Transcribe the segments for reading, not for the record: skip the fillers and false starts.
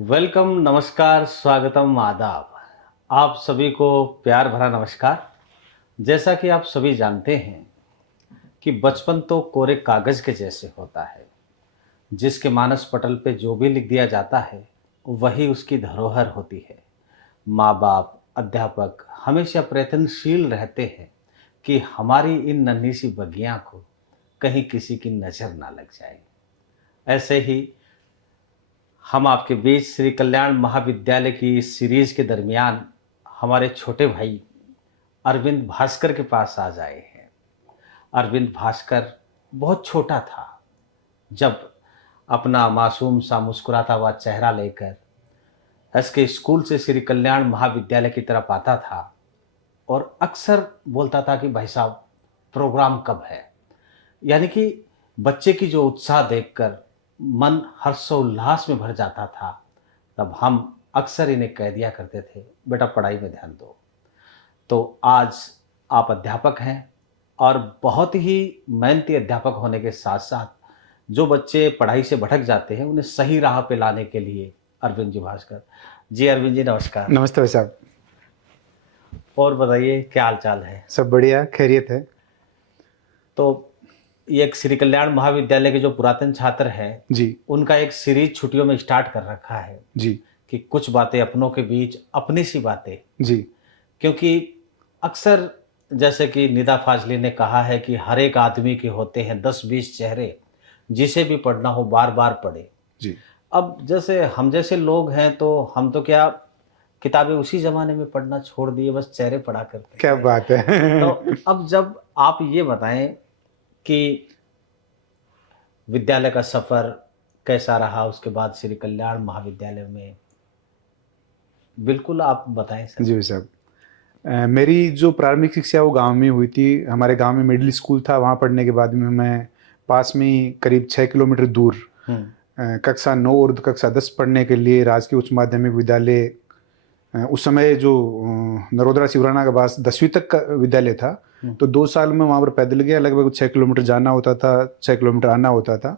Welcome, नमस्कार, स्वागतम, आदाब। आप सभी को प्यार भरा नमस्कार। जैसा कि आप सभी जानते हैं कि बचपन तो कोरे कागज़ के जैसे होता है। जिसके मानस पटल पे जो भी लिख दिया जाता है, वही उसकी धरोहर होती है। माँ-बाप, अध्यापक हमेशा प्रयत्नशील रहते हैं कि हमारी इन नन्ही सी बगियाँ को कहीं किसी की नज़र ना लग जाए। ऐसे ही हम आपके बीच श्री कल्याण महाविद्यालय की इस सीरीज के दरमियान हमारे छोटे भाई अरविंद भास्कर के पास आज आए हैं। अरविंद भास्कर बहुत छोटा था जब अपना मासूम सा मुस्कुराता हुआ चेहरा लेकर एसके स्कूल से श्री कल्याण महाविद्यालय की तरफ आता था और अक्सर बोलता था कि भाई साहब, प्रोग्राम कब है। यानी कि बच्चे की जो उत्साह देखकर मन हर्षोल्लास में भर जाता था। तब हम अक्सर इन्हें कह दिया करते थे, बेटा पढ़ाई में ध्यान दो। तो आज आप अध्यापक हैं और बहुत ही मेहनती अध्यापक होने के साथ साथ जो बच्चे पढ़ाई से भटक जाते हैं उन्हें सही राह पे लाने के लिए अरविंद जी भास्कर जी। अरविंद जी नमस्कार। नमस्ते भाई साहब। और बताइए क्या हाल चाल है। सब बढ़िया, खैरियत है। तो ये एक श्री कल्याण महाविद्यालय के जो पुरातन छात्र हैं जी उनका एक सीरीज छुट्टियों में स्टार्ट कर रखा है जी कि कुछ बातें अपनों के बीच, अपनी सी बातें। जी क्योंकि अक्सर जैसे कि निदा फाजली ने कहा है कि हर एक आदमी के होते हैं 10-20 चेहरे, जिसे भी पढ़ना हो बार बार पढ़े। जी अब जैसे हम जैसे लोग हैं तो हम तो क्या किताबें उसी जमाने में पढ़ना छोड़ दिए, बस चेहरे पढ़ा करते क्या थे। बात तो है। अब जब आप ये बताएं कि विद्यालय का सफर कैसा रहा, उसके बाद श्री कल्याण महाविद्यालय में, बिल्कुल आप बताएं सर। जी भाई साहब, मेरी जो प्रारंभिक शिक्षा वो गांव में हुई थी। हमारे गांव में मिडिल स्कूल था। वहाँ पढ़ने के बाद में मैं पास में ही करीब 6 किलोमीटर दूर हम्म। कक्षा 9 और कक्षा 10 पढ़ने के लिए राजकीय उच्च माध्यमिक विद्यालय, उस समय जो नरोदरा सिवराना के पास 10वीं तक का विद्यालय था। तो 2 साल में वहाँ पर पैदल गया, लगभग 6 किलोमीटर जाना होता था, 6 किलोमीटर आना होता था।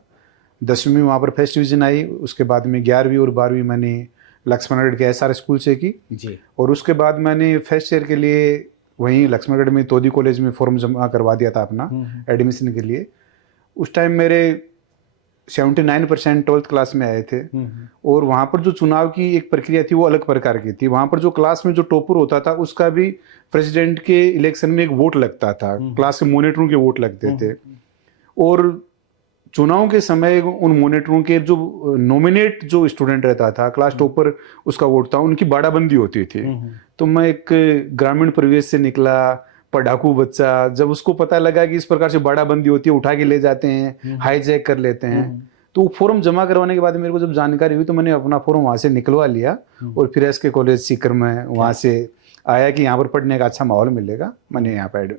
10वीं में वहाँ पर फर्स्ट डिवीज़न आई। उसके बाद में 11वीं और 12वीं मैंने लक्ष्मणगढ़ के SR स्कूल से की। जी। और उसके बाद मैंने फर्स्ट ईयर के लिए वहीं लक्ष्मणगढ़ में तोदी कॉलेज में फॉर्म जमा करवा दिया था अपना एडमिशन के लिए। उस टाइम मेरे 79% 12th क्लास में आए थे। और वहाँ पर जो चुनाव की एक प्रक्रिया थी वो अलग प्रकार की थी। वहाँ पर जो क्लास में जो टॉपर होता था उसका भी प्रेसिडेंट के इलेक्शन में एक वोट लगता था, क्लास के मॉनिटरों के वोट लगते थे। और चुनाव के समय उन मॉनिटरों के जो नॉमिनेट जो स्टूडेंट रहता था, क्लास टॉपर उसका वोट था, उनकी बाड़ाबंदी होती थी। तो मैं एक ग्रामीण परिवेश से निकला, पढ़ाकू बच्चा, जब उसको पता लगा कि इस प्रकार से बाड़ाबंदी होती है, उठा के ले जाते हैं, हाईजैक कर लेते हैं। तो फॉर्म जमा करवाने के बाद मेरे को जब जानकारी हुई तो मैंने अपना फॉर्म वहाँ से निकलवा लिया और फिर SK कॉलेज सीकर में वहाँ से आया कि यहाँ पर पढ़ने का अच्छा माहौल मिलेगा। मैंने यहाँ पर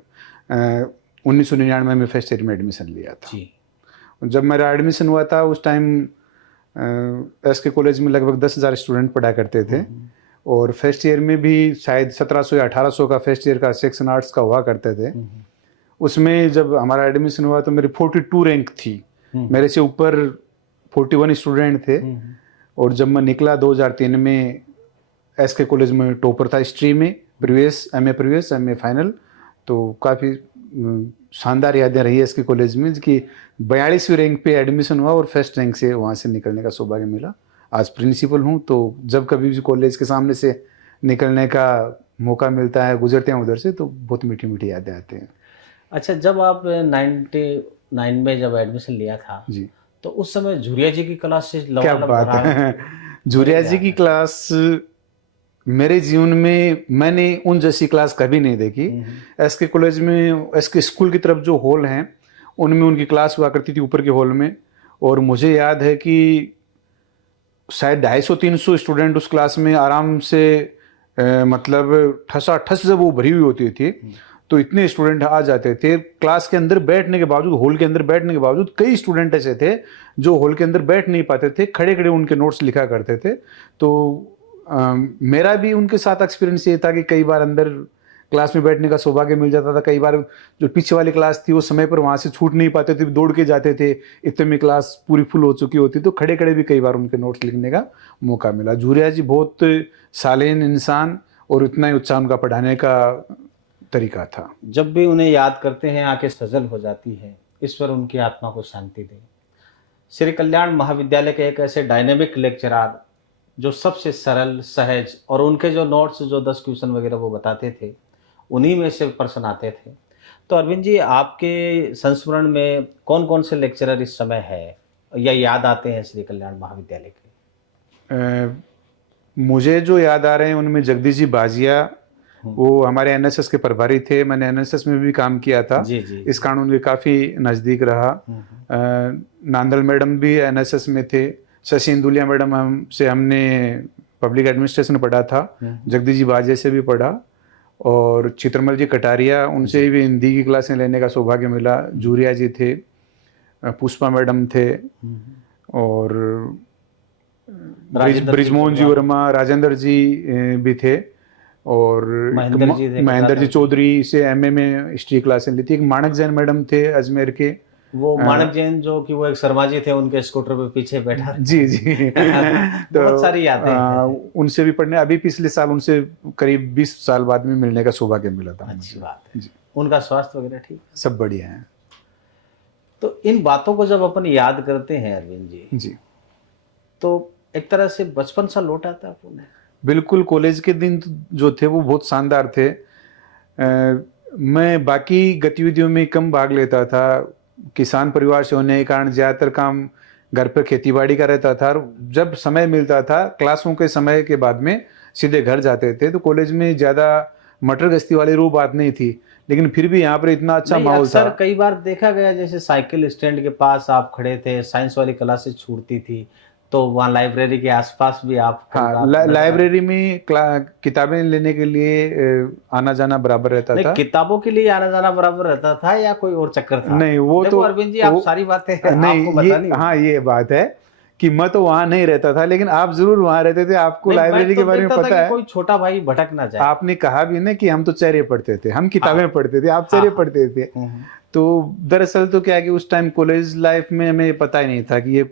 1999 में फर्स्ट ईयर में एडमिशन लिया था। जब मेरा एडमिशन हुआ था उस टाइम SK कॉलेज में लगभग 10,000 स्टूडेंट पढ़ा करते थे। और फर्स्ट ईयर में भी शायद 1700 या 1800 का फर्स्ट ईयर का सेक्शन आर्ट्स का हुआ करते थे। उसमें जब हमारा एडमिशन हुआ तो मेरी 42 रैंक थी। मेरे से ऊपर 41 स्टूडेंट थे। और जब मैं निकला 2003 में SK कॉलेज में टॉपर था हिस्ट्री में, प्रीवियस MA फाइनल। तो काफ़ी शानदार यादें रही है SK कॉलेज में कि 42वीं रैंक पे एडमिशन हुआ और फर्स्ट रैंक से वहाँ से निकलने का सौभाग्य मिला। आज प्रिंसिपल हूँ, तो जब कभी भी कॉलेज के सामने से निकलने का मौका मिलता है, गुजरते हैं उधर से, तो बहुत मीठी मीठी यादें आती हैं। अच्छा, जब आप 99 में जब एडमिशन लिया था जी, तो उस समय झुरिया जी की क्लास से क्या लबालब बात भरा है। झुरिया जी की क्लास मेरे जीवन में मैंने उन जैसी क्लास कभी नहीं देखी। SK कॉलेज में SK स्कूल की तरफ जो हॉल हैं उनमें उनकी क्लास हुआ करती थी ऊपर के हॉल में। और मुझे याद है कि शायद 250-300 स्टूडेंट उस क्लास में आराम से मतलब ठसाठस जब वो भरी हुई होती थी तो इतने स्टूडेंट आ जाते थे। क्लास के अंदर बैठने के बावजूद, हॉल के अंदर बैठने के बावजूद कई स्टूडेंट ऐसे थे जो हॉल के अंदर बैठ नहीं पाते थे, खड़े खड़े उनके नोट्स लिखा करते थे। तो मेरा भी उनके साथ एक्सपीरियंस ये था कि कई बार अंदर क्लास में बैठने का सौभाग्य मिल जाता था। कई बार जो पीछे वाली क्लास थी वो समय पर वहाँ से छूट नहीं पाते थे, दौड़ के जाते थे, इतने में क्लास पूरी फुल हो चुकी होती, तो खड़े खड़े भी कई बार उनके नोट्स लिखने का मौका मिला। जूरिया जी बहुत शालीन इंसान और इतना ही उत्साह उनका पढ़ाने का तरीका था। जब भी उन्हें याद करते हैं आंखें सजल हो जाती है। ईश्वर उनकी आत्मा को शांति दे। श्री कल्याण महाविद्यालय के एक ऐसे डायनेमिक लेक्चरर जो सबसे सरल, सहज, और उनके जो नोट्स, जो 10 क्वेश्चन वगैरह वो बताते थे, उन्हीं में से प्रश्न आते थे। तो अरविंद जी, आपके संस्मरण में कौन कौन से लेक्चरर इस समय है या याद आते हैं श्री कल्याण महाविद्यालय के? मुझे जो याद आ रहे हैं उनमें जगदीश जी बाजिया, वो हमारे एनएसएस के प्रभारी थे। मैंने एनएसएस में भी काम किया था, जी जी। इस कारण उनके काफ़ी नज़दीक रहा। नांदल मैडम भी एनएसएस में थे। शशि इंदुलिया मैडम हमसे हमने पब्लिक एडमिनिस्ट्रेशन पढ़ा था। जगदीश जी बाजिया से भी पढ़ा, और चित्रमल जी कटारिया, उनसे भी हिंदी की क्लासें लेने का सौभाग्य मिला। जूरिया जी थे, पुष्पा मैडम थे, और ब्रिजमोहन जी वर्मा, राजेंद्र जी भी थे, और महेंद्र जी चौधरी से एमए में हिस्ट्री क्लासें ली थी। एक माणक जैन मैडम थे अजमेर के, वो माणक जैन जो कि वो एक शर्मा जी थे, उनके स्कूटर पे पीछे बैठा। जी जी। तो बहुत सारी यादें हैं। उनसे भी पढ़ने, अभी पिछले साल उनसे करीब 20 साल बाद में मिलने का सौभाग्य मिला था। अच्छी बात है जी। उनका स्वास्थ्य वगैरह ठीक? सब बढ़िया है। तो इन बातों को जब अपन याद करते हैं अरविंद जी, तो एक तरह से बचपन सा लौट आता है आपको? बिल्कुल। कॉलेज के दिन जो थे वो बहुत शानदार थे। मैं बाकी गतिविधियों में कम भाग लेता था। किसान परिवार से होने के कारण ज़्यादातर काम घर पर खेतीबाड़ी का रहता था, और जब समय मिलता था क्लासों के समय के बाद में सीधे घर जाते थे। तो कॉलेज में ज़्यादा मटर गश्ती वाली वो बात नहीं थी, लेकिन फिर भी यहाँ पर इतना अच्छा माहौल था। कई बार देखा गया जैसे साइकिल स्टैंड के पास आप खड़े थे, साइंस वाली क्लासेस छूटती थी, तो वहाँ लाइब्रेरी के आसपास भी आप? हाँ, लाइब्रेरी में किताबें लेने के लिए आना जाना बराबर रहता था। किताबों के लिए आना जाना बराबर रहता था या कोई और चक्कर था? नहीं, वो तो अरविंद जी, आप सारी बातें नहीं, आपको ये हाँ, ये बात है कि मैं तो वहाँ नहीं रहता था, लेकिन आप जरूर वहाँ रहते थे। आपको लाइब्रेरी के बारे में पता है। कोई छोटा भाई भटक ना जाए। आपने कहा भी ना कि हम तो चेहरे पढ़ते थे, हम किताबें पढ़ते थे, आप चेहरे पढ़ते थे। तो दरअसल तो क्या है कि उस टाइम कॉलेज लाइफ में हमें पता ही नहीं था कि ये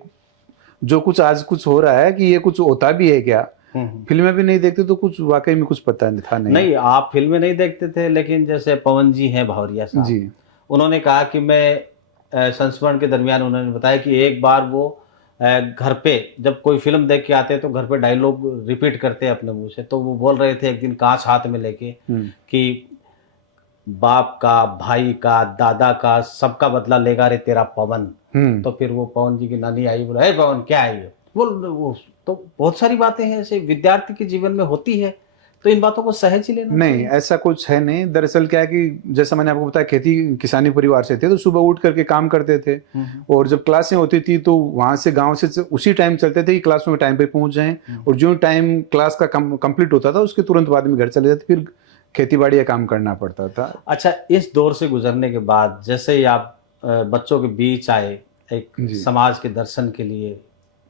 जो कुछ आज कुछ हो रहा है कि ये कुछ होता भी है क्या। फिल्में भी नहीं देखते तो कुछ वाकई में कुछ पता नहीं था। नहीं, आप फिल्में नहीं देखते थे, लेकिन जैसे पवन जी हैं भावरिया साहब जी, उन्होंने कहा कि मैं संस्मरण के दरमियान उन्होंने बताया कि एक बार वो घर पे जब कोई फिल्म देख के आते तो घर पे डायलॉग रिपीट करते हैं अपने मुंह से। तो वो बोल रहे थे एक दिन कांच हाथ में लेके कि बाप का, भाई का, दादा का, सबका बदला लेगा रे तेरा पवन। तो फिर वो पवन जी की नानी आई, बोला, हे पवन क्या है ये? वो तो बहुत सारी बातें हैं ऐसे विद्यार्थी के जीवन में होती है, तो इन बातों को सहज ही लेना नहीं, ऐसा कुछ है नहीं। दरअसल क्या है कि जैसा मैंने आपको बताया, खेती किसानी परिवार से थे, तो सुबह उठ करके काम करते थे, और जब क्लासें होती थी तो वहां से गांव से उसी टाइम चलते थे कि क्लास में टाइम पे पहुंच जाएं, और जो टाइम क्लास का कंप्लीट होता था उसके तुरंत बाद में घर चले जाते, फिर खेतीबाड़ी का काम करना पड़ता था। अच्छा, इस दौर से गुजरने के बाद जैसे ही आप बच्चों के बीच आए, एक समाज के दर्शन के लिए,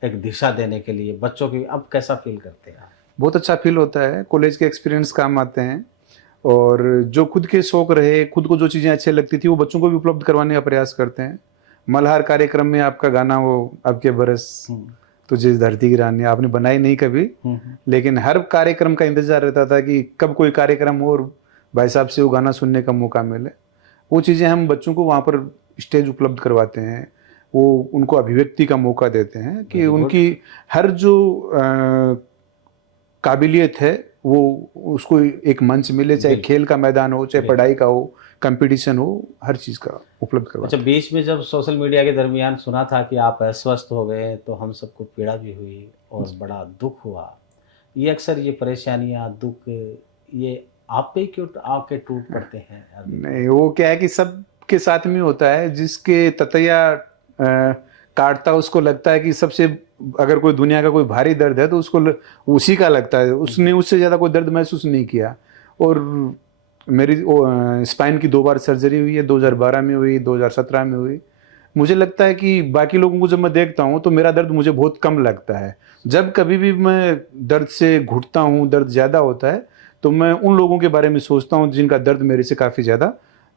एक दिशा देने के लिए बच्चों की, अब कैसा फील करते हैं? बहुत अच्छा फील होता है। कॉलेज के एक्सपीरियंस काम आते हैं, और जो खुद के शौक रहे, खुद को जो चीज़ें अच्छी लगती थी वो बच्चों को भी उपलब्ध करवाने का प्रयास करते हैं। मल्हार कार्यक्रम में आपका गाना, वो अब के बरस तुझे धरती की रानी, आपने बनाई नहीं कभी, लेकिन हर कार्यक्रम का इंतजार रहता था कि कब कोई कार्यक्रम हो और भाई साहब से वो गाना सुनने का मौका मिले। वो चीज़ें हम बच्चों को वहाँ पर स्टेज उपलब्ध करवाते हैं, वो उनको अभिव्यक्ति का मौका देते हैं कि उनकी हर जो काबिलियत है वो उसको एक मंच मिले, चाहे खेल का मैदान हो, चाहे पढ़ाई का हो, कंपटीशन हो, हर चीज़ का उपलब्ध करवाते हैं। अच्छा, बीच में जब सोशल मीडिया के दरमियान सुना था कि आप अस्वस्थ हो गए, तो हम सबको पीड़ा भी हुई और बड़ा दुख हुआ। ये अक्सर ये परेशानियां, दुख, ये आप पे क्यों आके टूट पड़ते हैं? नहीं, वो क्या है कि सबके साथ में होता है। जिसके ततैया काटता उसको लगता है कि सबसे, अगर कोई दुनिया का कोई भारी दर्द है तो उसको उसी का लगता है। उसने उससे ज़्यादा कोई दर्द महसूस नहीं किया। और मेरी स्पाइन की 2 बार सर्जरी हुई है, 2012 में हुई, 2017 में हुई। मुझे लगता है कि बाकी लोगों को जब मैं देखता हूँ तो मेरा दर्द मुझे बहुत कम लगता है। जब कभी भी मैं दर्द से घुटता हूँ, दर्द ज़्यादा होता है, तो मैं उन लोगों के बारे में सोचता हूँ जिनका दर्द मेरे से काफ़ी ज़्यादा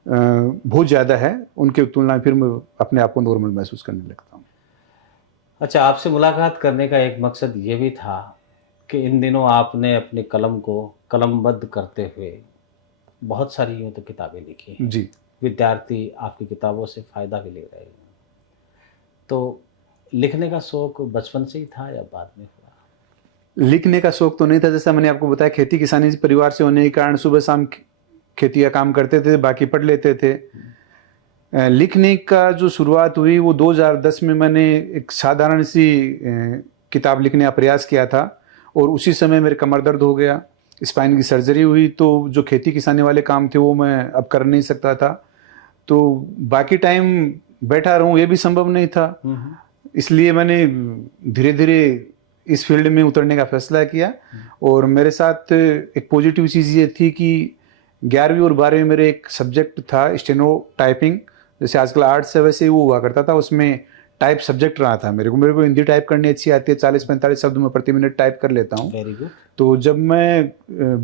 बहुत ज़्यादा है, उनके तुलना में फिर मैं अपने आप को नॉर्मल महसूस करने लगता हूँ। अच्छा, आपसे मुलाकात करने का एक मकसद ये भी था कि इन दिनों आपने अपनी कलम को कलमबद्ध करते हुए बहुत सारी यूँ तो किताबें लिखी हैं। जी। विद्यार्थी आपकी किताबों से फ़ायदा भी ले रहे हैं। तो लिखने का शौक बचपन से ही था या बाद में हुआ? लिखने का शौक तो नहीं था, जैसा मैंने आपको बताया खेती किसानी परिवार से होने के कारण सुबह शाम खेती का काम करते थे, बाकी पढ़ लेते थे। लिखने का जो शुरुआत हुई वो 2010 में मैंने एक साधारण सी किताब लिखने का प्रयास किया था, और उसी समय मेरे कमर दर्द हो गया, स्पाइन की सर्जरी हुई, तो जो खेती किसानी वाले काम थे वो मैं अब कर नहीं सकता था। तो बाकी टाइम बैठा रहूं ये भी संभव नहीं था, इसलिए मैंने धीरे धीरे इस फील्ड में उतरने का फैसला किया। और मेरे साथ एक पॉजिटिव चीज़ ये थी कि 11वीं और 12वीं में मेरे एक सब्जेक्ट था स्टेनो टाइपिंग, जैसे आजकल आर्ट्स है वैसे ही वो हुआ करता था, उसमें टाइप सब्जेक्ट रहा था। मेरे को हिंदी टाइप करनी अच्छी आती है, 40-45 शब्द मैं प्रति मिनट टाइप कर लेता हूँ। Very good. तो जब मैं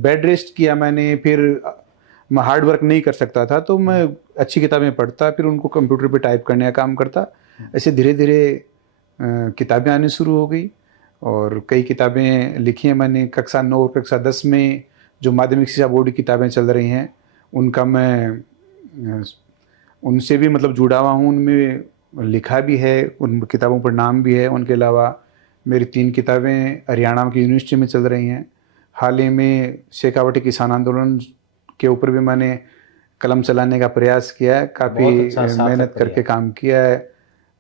बेड रेस्ट किया मैंने, फिर मैं हार्ड वर्क नहीं कर सकता था, तो मैं अच्छी किताबें पढ़ता, फिर उनको कंप्यूटर पे टाइप करने का काम करता। ऐसे धीरे धीरे किताबें आनी शुरू हो गई, और कई किताबें लिखी हैं मैंने। कक्षा 9 और कक्षा 10 में जो माध्यमिक शिक्षा बोर्ड की किताबें चल रही हैं, उनका मैं उनसे भी मतलब जुड़ा हुआ हूँ, उनमें लिखा भी है, उन किताबों पर नाम भी है। उनके अलावा मेरी 3 किताबें हरियाणा की यूनिवर्सिटी में चल रही हैं। हाल ही में शेखावटी किसान आंदोलन के ऊपर भी मैंने कलम चलाने का प्रयास किया है, काफ़ी अच्छा मेहनत करके काम किया है।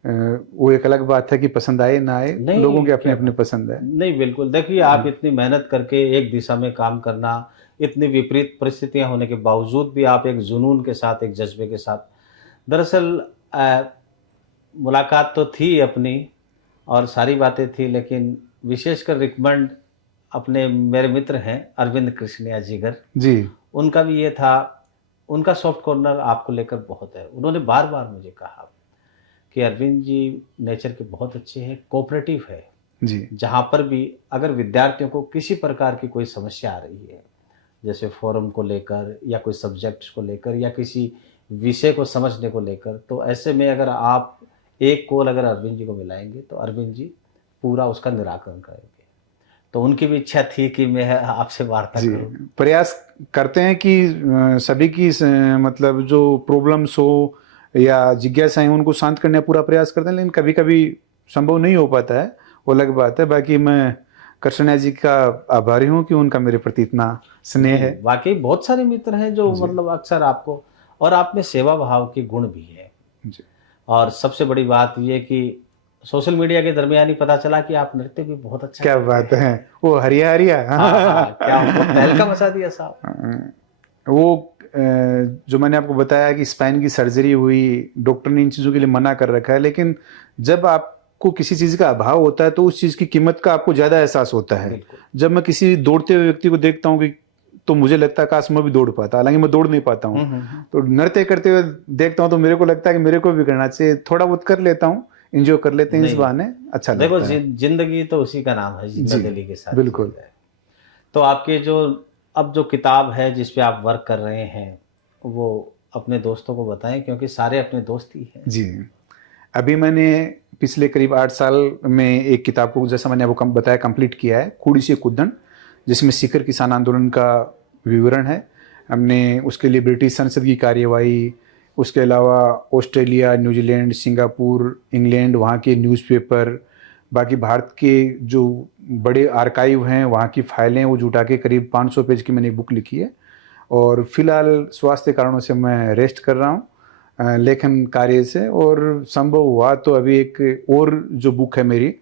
वो एक अलग बात है कि पसंद आए ना आए, लोगों के अपने अपने पसंद है। नहीं, बिल्कुल। देखिए, आप इतनी मेहनत करके एक दिशा में काम करना, इतनी विपरीत परिस्थितियाँ होने के बावजूद भी आप एक जुनून के साथ, एक जज़्बे के साथ, दरअसल मुलाकात तो थी अपनी और सारी बातें थी, लेकिन विशेषकर रिकमेंड अपने मेरे मित्र हैं अरविंद कृष्णिया जिगर, जी। उनका भी ये था, उनका सॉफ्ट कॉर्नर आपको लेकर बहुत है। उन्होंने बार-बार मुझे कहा कि अरविंद जी नेचर के बहुत अच्छे हैं, कोऑपरेटिव है। जी। जहाँ पर भी अगर विद्यार्थियों को किसी प्रकार की कोई समस्या आ रही है, जैसे फोरम को लेकर या कोई सब्जेक्ट्स को लेकर या किसी विषय को समझने को लेकर, तो ऐसे में अगर आप एक कॉल अगर अरविंद जी को मिलाएँगे, तो अरविंद जी पूरा उसका निराकरण करेंगे। तो उनकी भी इच्छा थी कि मैं आपसे वार्ता जी, करूँ। प्रयास करते हैं कि सभी की मतलब जो प्रॉब्लम्स हो या जिज्ञासाएं उनको शांत करने का पूरा प्रयास करते हैं, लेकिन कभी कभी संभव नहीं हो पाता है, वो अलग बात है। बाकी मैं कृष्णा जी का आभारी हूँ कि उनका मेरे प्रति इतना स्नेह है। वाकई बहुत सारे मित्र हैं जो जी। मतलब अक्सर आपको, और आप में सेवा भाव के गुण भी है। जी। और सबसे बड़ी बात ये कि सोशल मीडिया के दरमियान ही पता चला कि आप नृत्य भी बहुत अच्छा क्या करते बात हैं। है, वो हरिया हरिया। हाँ, क्या वो तहलका मचा दिया साहब। वो जो मैंने आपको बताया कि स्पाइन की सर्जरी हुई, डॉक्टर ने इन चीज़ों के लिए मना कर रखा है, लेकिन जब आपको किसी चीज़ का अभाव होता है तो उस चीज़ की कीमत का आपको ज़्यादा एहसास होता है। बिल्कुल। जब मैं किसी दौड़ते हुए व्यक्ति को देखता हूँ कि, तो मुझे लगता है काश मैं भी दौड़ पाता, हालांकि मैं दौड़ नहीं पाता हूँ। तो नृत्य करते हुए देखता हूँ तो मेरे को लगता है कि मेरे को भी करना चाहिए, थोड़ा बहुत कर लेता हूँ, एंजॉय कर लेते हैं इस नहीं, बहाने, अच्छा देखो लगता है। जिंदगी तो उसी का नाम है, जिंदा जी, दिली के साथ बिल्कुल। जिया जाए। तो आपके जो अब जो किताब है जिस पे आप वर्क कर रहे हैं, वो अपने दोस्तों को बताएं, क्योंकि सारे अपने दोस्त ही हैं। जी, अभी मैंने पिछले करीब 8 साल में एक किताब को, जैसा मैंने आपको बताया, कंप्लीट किया है, कूड़ी से कुद्दन, जिसमें सीकर किसान आंदोलन का विवरण है। हमने उसके लिए ब्रिटिश संसद की कार्यवाही, उसके अलावा ऑस्ट्रेलिया, न्यूजीलैंड, सिंगापुर, इंग्लैंड, वहाँ के न्यूज़पेपर, बाकी भारत के जो बड़े आर्काइव हैं वहाँ की फाइलें वो जुटा के करीब 500 पेज की मैंने एक बुक लिखी है। और फिलहाल स्वास्थ्य कारणों से मैं रेस्ट कर रहा हूँ लेखन कार्य से, और संभव हुआ तो अभी एक और जो बुक है मेरी,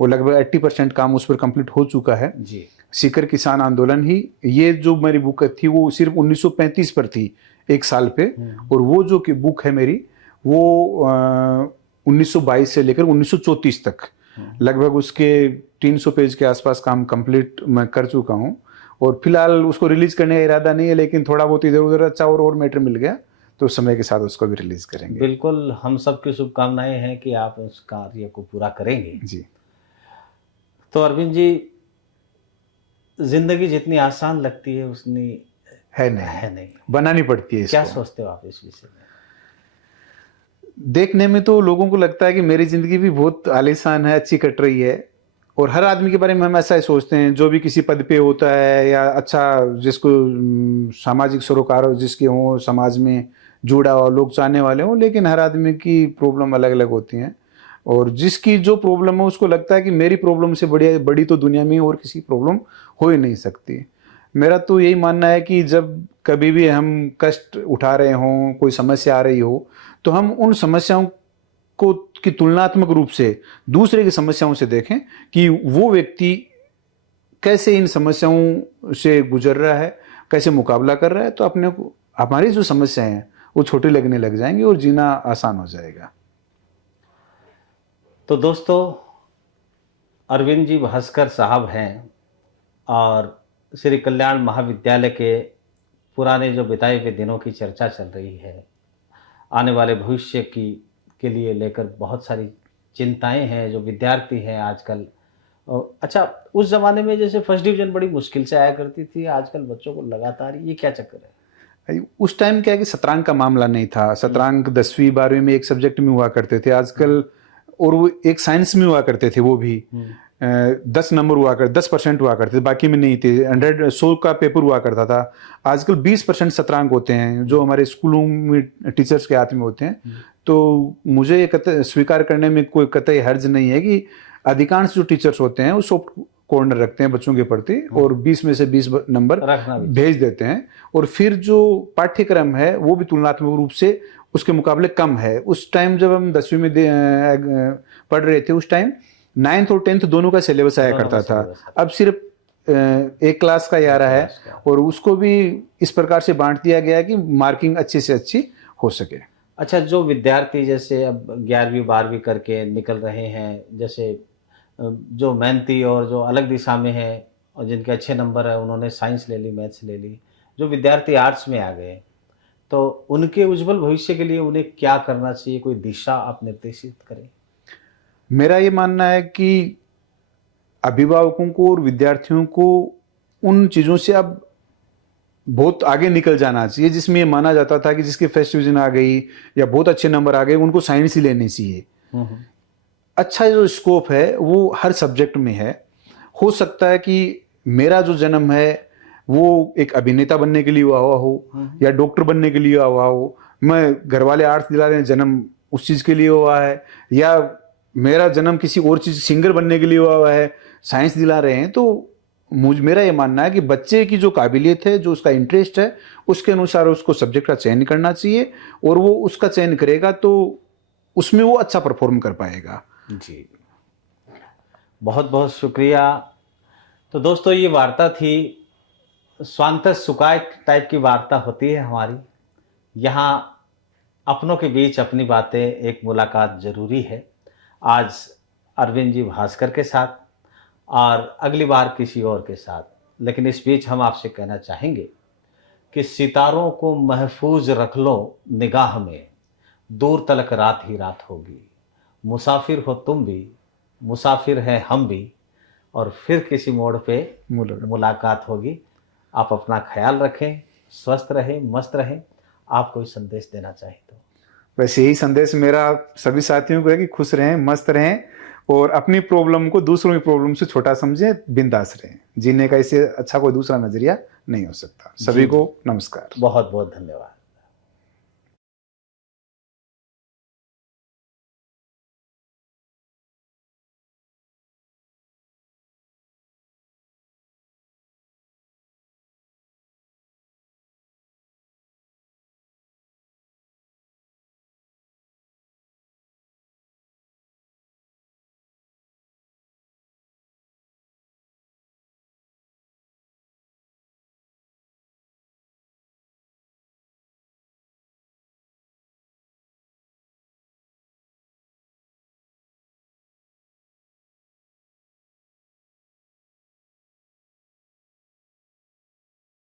वो लगभग 80% काम उस पर कंप्लीट हो चुका है। जी। सीकर किसान आंदोलन ही, ये जो मेरी बुक थी वो सिर्फ 1935 पर थी, 1 साल पे, और वो जो कि बुक है मेरी वो 1922 से लेकर 1934 तक, लगभग उसके 300 पेज के आसपास काम कंप्लीट मैं कर चुका हूँ। और फिलहाल उसको रिलीज करने का इरादा नहीं है, लेकिन थोड़ा बहुत इधर उधर अच्छा और मैटर मिल गया तो समय के साथ उसको भी रिलीज करेंगे। बिल्कुल, हम सबकी शुभकामनाएं हैं कि आप उस कार्य को पूरा करेंगे। जी। तो अरविंद जी, जिंदगी जितनी आसान लगती है उतनी है नहीं, है नहीं। बनानी पड़ती है क्या इसको। सोचते हो आप इस विषय में? देखने में तो लोगों को लगता है कि मेरी जिंदगी भी बहुत आलीशान है, अच्छी कट रही है, और हर आदमी के बारे में हम ऐसा ही सोचते हैं, जो भी किसी पद पे होता है या अच्छा जिसको सामाजिक सरोकार जिसके हों, समाज में जुड़ा हो, लोग चाहने वाले हों, लेकिन हर आदमी की प्रॉब्लम अलग अलग होती हैं, और जिसकी जो प्रॉब्लम है उसको लगता है कि मेरी प्रॉब्लम से बड़ी बड़ी तो दुनिया में और किसी प्रॉब्लम हो ही नहीं सकती। मेरा तो यही मानना है कि जब कभी भी हम कष्ट उठा रहे हों, कोई समस्या आ रही हो, तो हम उन समस्याओं को की तुलनात्मक रूप से दूसरे की समस्याओं से देखें कि वो व्यक्ति कैसे इन समस्याओं से गुजर रहा है, कैसे मुकाबला कर रहा है, तो अपने को हमारी जो समस्याएं हैं वो छोटी लगने लग जाएंगी और जीना आसान हो जाएगा। तो दोस्तों, अरविंद जी भास्कर साहब हैं और श्री कल्याण महाविद्यालय के पुराने जो बिताए हुए दिनों की चर्चा चल रही है, आने वाले भविष्य की के लिए लेकर बहुत सारी चिंताएं हैं जो विद्यार्थी हैं आजकल। अच्छा, उस ज़माने में जैसे फर्स्ट डिवीज़न बड़ी मुश्किल से आया करती थी, आजकल बच्चों को लगातार, ये क्या चक्कर है? उस टाइम क्या है कि शतरंग का मामला नहीं था। शतरंग 10वीं 12वीं में एक सब्जेक्ट में हुआ करते थे, आजकल और वो एक साइंस में हुआ करते थे, वो भी 10 नंबर हुआ कर 10% हुआ करते थे, बाकी में नहीं थे। 100 का पेपर हुआ करता था। आजकल 20% शतरंग होते हैं जो हमारे स्कूलों में टीचर्स के हाथ में होते हैं। तो मुझे ये कतई स्वीकार करने में कोई कतई हर्ज नहीं है कि अधिकांश जो टीचर्स होते हैं वो सॉफ्ट कॉर्नर रखते हैं बच्चों के प्रति और 20 में से 20 नंबर भेज देते हैं, और फिर जो पाठ्यक्रम है वो भी तुलनात्मक रूप से उसके मुकाबले कम है। उस टाइम जब हम 10वीं में पढ़ रहे थे, उस टाइम 9th और 10th दोनों का सिलेबस आया करता था। अब सिर्फ एक क्लास का ही आ रहा है, और उसको भी इस प्रकार से बांट दिया गया है कि मार्किंग अच्छी से अच्छी हो सके। अच्छा, जो विद्यार्थी जैसे अब 11वीं 12वीं करके निकल रहे हैं, जैसे जो मेहनती और जो अलग दिशा में है और जिनके अच्छे नंबर है, उन्होंने साइंस ले ली, मैथ्स ले ली, जो विद्यार्थी आर्ट्स में आ गए, तो उनके उज्जवल भविष्य के लिए उन्हें क्या करना चाहिए? कोई दिशा आप निर्देशित करें। मेरा ये मानना है कि अभिभावकों को और विद्यार्थियों को उन चीज़ों से अब बहुत आगे निकल जाना चाहिए जिसमें ये माना जाता था कि जिसकी फर्स्ट डिवीजन आ गई या बहुत अच्छे नंबर आ गए उनको साइंस ही लेनी चाहिए। अच्छा जो स्कोप है वो हर सब्जेक्ट में है। हो सकता है कि मेरा जो जन्म है वो एक अभिनेता बनने के लिए हुआ हो या डॉक्टर बनने के लिए हुआ हो, मैं घर वाले आर्ट्स दिला रहे हैं, जन्म उस चीज़ के लिए हुआ है, या मेरा जन्म किसी और चीज़ सिंगर बनने के लिए हुआ है, साइंस दिला रहे हैं। तो मेरा ये मानना है कि बच्चे की जो काबिलियत है, जो उसका इंटरेस्ट है, उसके अनुसार उसको सब्जेक्ट का चयन करना चाहिए, और वो उसका चयन करेगा तो उसमें वो अच्छा परफॉर्म कर पाएगा। जी, बहुत बहुत शुक्रिया। तो दोस्तों, ये वार्ता थी, स्वांतः सुखाय टाइप की वार्ता होती है हमारी। यहाँ अपनों के बीच अपनी बातें, एक मुलाकात जरूरी है। आज अरविंद जी भास्कर के साथ और अगली बार किसी और के साथ, लेकिन इस बीच हम आपसे कहना चाहेंगे कि सितारों को महफूज रख लो निगाह में, दूर तलक रात ही रात होगी। मुसाफिर हो तुम भी, मुसाफिर है हम भी, और फिर किसी मोड़ पे मुलाकात होगी। आप अपना ख्याल रखें, स्वस्थ रहें, मस्त रहें। आप कोई संदेश देना चाहें तो? वैसे यही संदेश मेरा सभी साथियों को है कि खुश रहें, मस्त रहें, और अपनी प्रॉब्लम को दूसरों की प्रॉब्लम से छोटा समझें, बिंदास रहें। जीने का इससे अच्छा कोई दूसरा नजरिया नहीं हो सकता। सभी को नमस्कार। बहुत बहुत धन्यवाद।